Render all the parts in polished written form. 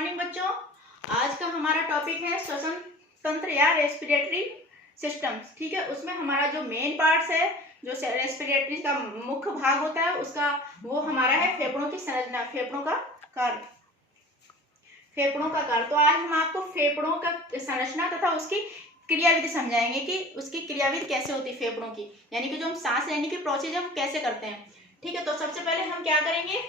Morning बच्चों। आज का हमारा टॉपिक है श्वसन तंत्र या रेस्पिरेटरी सिस्टम्स। ठीक है, उसमें हमारा जो मेन पार्ट्स है, जो रेस्पिरेटरी का मुख्य भाग होता है उसका, वो हमारा है फेफड़ों की संरचना, फेफड़ों का कार्य। तो आज हम आपको फेफड़ों का संरचना तथा उसकी क्रियाविधि समझाएंगे कि उसकी क्रियाविधि कैसे होती है फेफड़ों की, यानी कि जो हम सांस लेने की प्रोसेस हम कैसे करते हैं। ठीक है, तो सबसे पहले हम क्या करेंगे,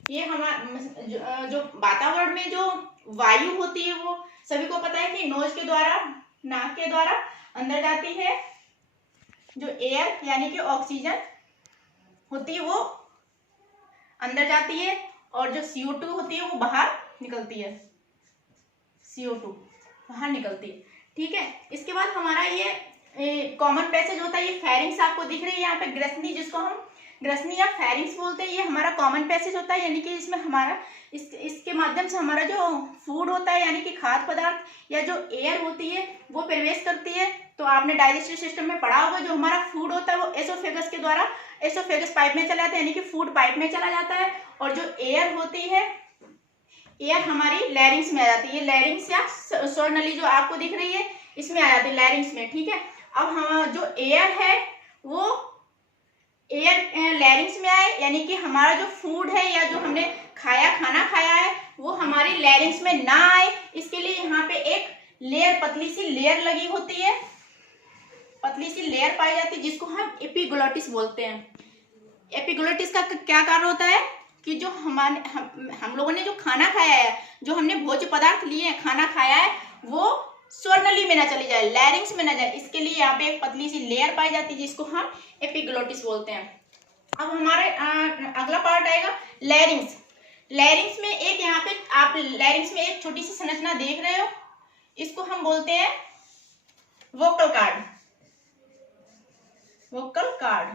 ये हमारा जो वातावरण में जो वायु होती है वो सभी को पता है कि नोज के द्वारा, नाक के द्वारा अंदर जाती है। जो एयर यानी कि ऑक्सीजन होती है वो अंदर जाती है, और जो CO2 होती है वो बाहर निकलती है। CO2 बाहर निकलती है। ठीक है, इसके बाद हमारा ये कॉमन पैसेज होता है, ये फेरिंग्स आपको दिख रही है यहाँ पे, ग्रसनी, जिसको हम ग्रसनी या फेरिंग्स बोलते हैं। ये हमारा कॉमन पैसेज होता है, यानी कि इसमें हमारा इसके माध्यम से हमारा जो फूड होता है यानी कि खाद्य पदार्थ या जो एयर होती है वो प्रवेश करती है। तो आपने डाइजेस्टिव सिस्टम में पढ़ा होगा, जो हमारा फूड होता है वो एसोफेगस के द्वारा, एसोफेगस पाइप में चला जाता है, यानी कि फूड पाइप में चला जाता है। और जो एयर होती है, एयर हमारी लैरिंग्स में आ जाती है। लैरिंग्स या स्वर नली जो आपको दिख रही है इसमें आ जाती है, लैरिंग्स में। ठीक है, अब हम जो एयर है वो एयर लैरिंग्स में आए, यानी कि हमारा जो फूड है या जो हमने खाना खाया है वो हमारी लैरिंग्स में ना आए, इसके लिए यहाँ पे एक लेयर, पतली सी लेयर लगी होती है, पतली सी लेयर पाई जाती है, जिसको हम एपिग्लोटिस बोलते हैं। एपिग्लोटिस का क्या कार्य होता है कि जो हम लोगों ने जो खाना खाया है, जो हमने भोज्य पदार्थ लिए हैं, खाना खाया है, वो स्वर नली में ना चली जाए, लैरिंग्स में ना जाए, इसके लिए यहाँ पे एक पतली सी लेयर पाई जाती है जिसको हम एपिग्लोटिस बोलते हैं। अब हमारे अगला पार्ट आएगा लैरिंग्स। लैरिंग्स में एक यहाँ पे आप लैरिंग्स में एक छोटी सी संरचना देख रहे हो, इसको हम बोलते हैं वोकल कार्ड, वोकल कार्ड।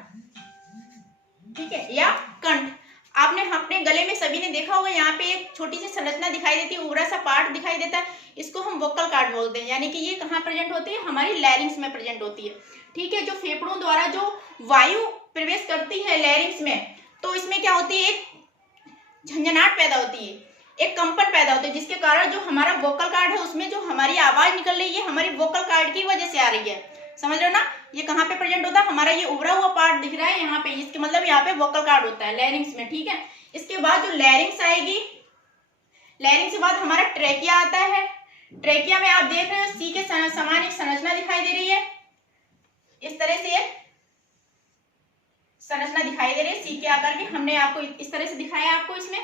ठीक है, या कंठ। आपने अपने गले में सभी ने देखा होगा, यहाँ पे एक छोटी सी संरचना दिखाई देती है, उभरा सा पार्ट दिखाई देता है, इसको हम वोकल कार्ड बोलते हैं, यानी कि ये कहाँ प्रेजेंट होती है, हमारी लैरिंग्स में प्रेजेंट होती है। ठीक है, जो फेफड़ों द्वारा जो वायु प्रवेश करती है लैरिंग्स में, तो इसमें क्या होती है, एक झंझनाहट पैदा होती है, एक कंपन पैदा होती है, जिसके कारण जो हमारा वोकल कार्ड है उसमें जो हमारी आवाज निकल रही है हमारी वोकल कार्ड की वजह से आ रही है। समझ रहे हो ना, ये कहाँ पे प्रेजेंट होता है, हमारा ये उभरा हुआ पार्ट दिख रहा है यहाँ पे, इसके मतलब यहाँ पे वोकल कार्ड होता है लैरिंग्स में। ठीक है, इसके बाद जो लैरिंग्स आएगी, लैरिंग्स के बाद हमारा ट्रेकिया आता है। ट्रेकिया में आप देख रहे हो सी के समान एक संरचना दिखाई दे रही है, इस तरह से एक संरचना दिखाई दे रही है सी के आकार की, हमने आपको इस तरह से दिखाया आपको इसमें।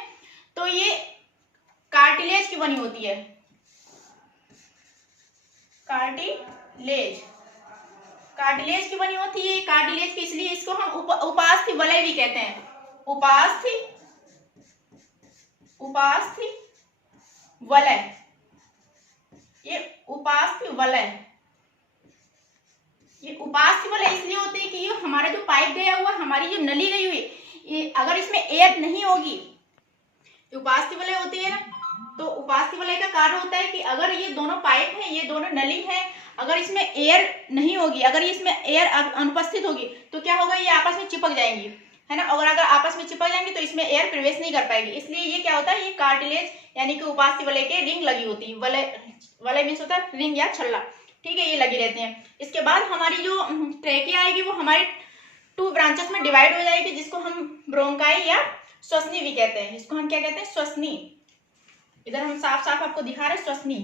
तो ये कार्टिलेज की बनी होती है, कार्टिलेज, कार्टिलेज की बनी होती है। कार्टिलेज की इसलिए इसको हम उपास्थि वलय भी कहते हैं, उपास्थि वलय, ये उपास्थि वलय, ये उपास्थि वलय इसलिए होती है कि ये हमारा जो पाइप गया हुआ, हमारी जो नली गई हुई, ये अगर इसमें एयर नहीं होगी, उपास्थि वलय होती है ना, तो उपास्थि वलय का कार्य होता है कि अगर ये दोनों पाइप है, ये दोनों नली है, अगर इसमें एयर नहीं होगी, अगर इसमें एयर अनुपस्थित होगी तो क्या होगा, ये आपस में चिपक जाएंगी, है ना। और अगर आपस में चिपक जाएंगी तो इसमें एयर प्रवेश नहीं कर पाएगी, इसलिए ये क्या होता है, ये कार्टिलेज यानी कि उपास्थि वलय के रिंग लगी होती है। वलय मीन्स होता है रिंग या छल्ला। ठीक है, ये लगी रहती है। इसके बाद हमारी जो ट्रेकिया आएगी वो हमारी 2 ब्रांचेस में डिवाइड हो जाएगी, जिसको हम ब्रोंकाई या श्वसनी भी कहते हैं। इसको हम क्या कहते हैं, श्वसनी। इधर हम साफ साफ आपको दिखा रहे हैं श्वसनी।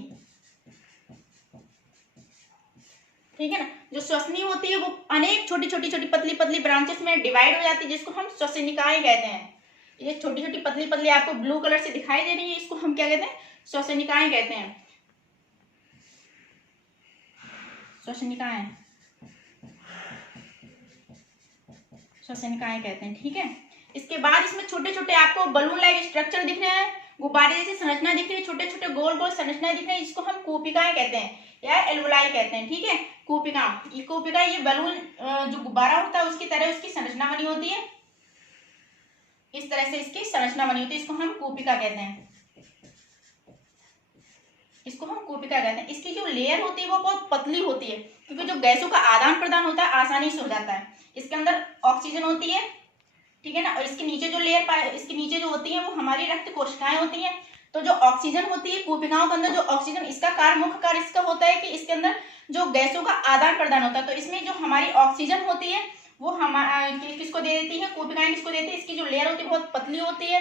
ठीक है ना, जो श्वसनी होती है वो अनेक छोटी पतली ब्रांचेस में डिवाइड हो जाती है, जिसको हम श्वसनिकाएं कहते हैं। ये छोटी पतली आपको ब्लू कलर से दिखाई दे रही है, इसको हम क्या कहते हैं, श्वसनिकाएं कहते हैं, श्वसनिकाएं, श्वसनिकाएं कहते हैं। ठीक है, इसके बाद इसमें छोटे आपको बलून लाइक स्ट्रक्चर दिख रहे हैं, गुब्बारे जैसी संरचना दिख रही है, छोटे गोल संरचना दिख रही है, इसको हम कूपिकाएं कहते हैं या एल्वोलाई कहते हैं। ठीक है, कूपिका, ये बलून जो गुब्बारा होता है उसकी तरह उसकी संरचना बनी होती है, इस तरह से इसकी संरचना बनी होती है, इसको हम कूपिका कहते हैं, इसको हम कूपिका कहते हैं। इसकी जो लेयर होती है वो बहुत पतली होती है, क्योंकि जो गैसों का आदान प्रदान होता है आसानी से हो जाता है। इसके अंदर ऑक्सीजन होती है, ठीक है ना, और इसके नीचे जो लेयर इसके नीचे जो होती है वो हमारी रक्त कोशिकाएं होती हैं, तो जो ऑक्सीजन होती है कोशिकाओं के अंदर, जो ऑक्सीजन, इसका कार्य, मुख्य कार्य इसका होता है कि इसके अंदर जो गैसों का आदान प्रदान होता है। तो इसमें जो हमारी ऑक्सीजन होती है वो किसको दे देती है, कोशिकाएं किसको देती है, इसकी जो लेयर होती है बहुत पतली होती है,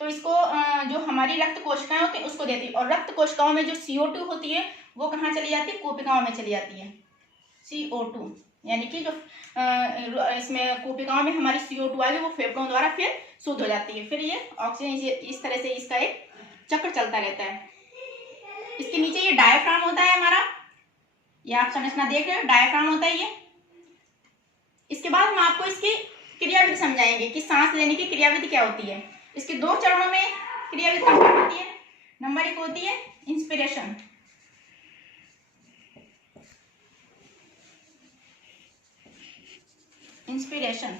तो इसको जो हमारी रक्त कोशिकाएं होती है उसको देती है। और रक्त कोशिकाओं में जो CO2 होती है वो कहाँ चली जाती है, कोशिकाओं में चली जाती है, CO2, यानी कि जो इसमें कोशिकाओं में हमारी CO2 आएगी वो फेफड़ों द्वारा फिर शुद्ध हो जाती है। फिर ये ऑक्सीजन, इस तरह से इसका एक चक्र चलता रहता है। इसके नीचे ये डायफ्राम होता है हमारा, ये आप संरचना देख रहे हो, डायफ्राम होता है ये। इसके बाद हम आपको इसकी क्रियाविधि समझाएंगे कि सांस लेने की क्रियाविधि क्या होती है। इसके 2 चरणों में क्रियाविधि कंप्लीट होती है। नंबर 1 होती है इंस्पिरेशन, इंस्पिरेशन,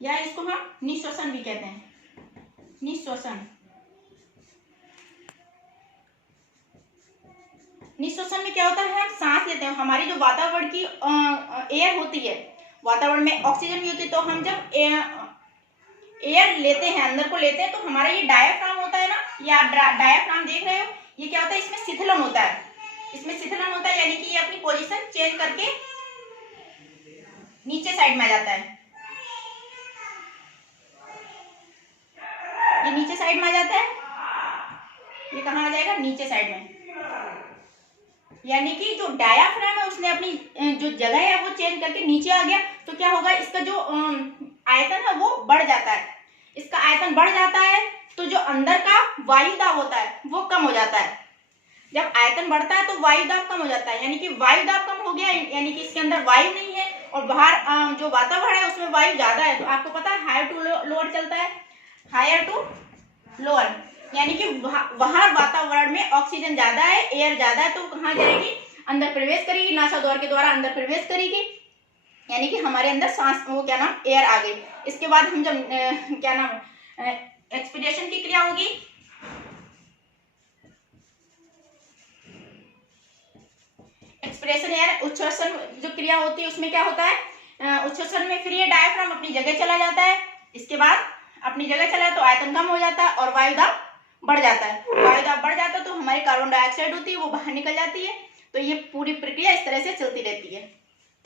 या इसको हम निश्वसन भी कहते हैं, निश्वसन। निश्वसन में क्या होता है, हम सांस लेते हैं, हमारी जो वातावरण की एयर होती है, वातावरण में ऑक्सीजन भी होती है, तो हम जब एयर लेते हैं, अंदर को लेते हैं, तो हमारा ये डायफ्राम होता है ना, ये आप डायफ्राम देख रहे हो, ये क्या होता है, इसमें शिथिलन होता है, इसमें शिथिलन होता है, यानी कि ये अपनी पोजीशन चेंज करके नीचे साइड में आ जाता है, ये नीचे साइड में आ जाता है, ये कहाँ आ जाएगा, नीचे साइड में। यानी कि जो डायाफ्राम है उसने अपनी जो जगह है वो चेंज करके नीचे आ गया, तो क्या होगा, इसका जो आयतन है वो बढ़ जाता है, इसका आयतन बढ़ जाता है, तो जो अंदर का वायु दाब होता है वो कम हो जाता है। जब आयतन बढ़ता है तो वायु दाब कम हो जाता है, यानी कि वायु दाब कम हो गया, यानी कि इसके अंदर वायु नहीं है और बाहर जो वातावरण है उसमें वायु ज्यादा है। तो आपको पता है हायर टू लोअर चलता है, हायर टू लोअर, यानी कि वहां वातावरण में ऑक्सीजन ज्यादा है, एयर ज्यादा है, तो कहाँ जाएगी, अंदर प्रवेश करेगी, नासाद्वार के द्वारा अंदर प्रवेश करेगी, यानी कि हमारे अंदर सांस, वो क्या नाम, एयर आ गई। इसके बाद हम जब क्या नाम, एक्सपीरेशन की क्रिया होगी, एक्सप्रेशन यानी उच्छ्वसन जो क्रिया होती है उसमें क्या होता है, उच्छ्वसन में फिर ये डायफ्राम अपनी जगह चला जाता है, इसके बाद अपनी जगह चला तो आयतन कम हो जाता है और वायु दाब बढ़ जाता है। वायु दाब बढ़ जाता है तो हमारी कार्बन डाइऑक्साइड होती है वो बाहर निकल जाती है। तो ये पूरी प्रक्रिया इस तरह से चलती रहती है।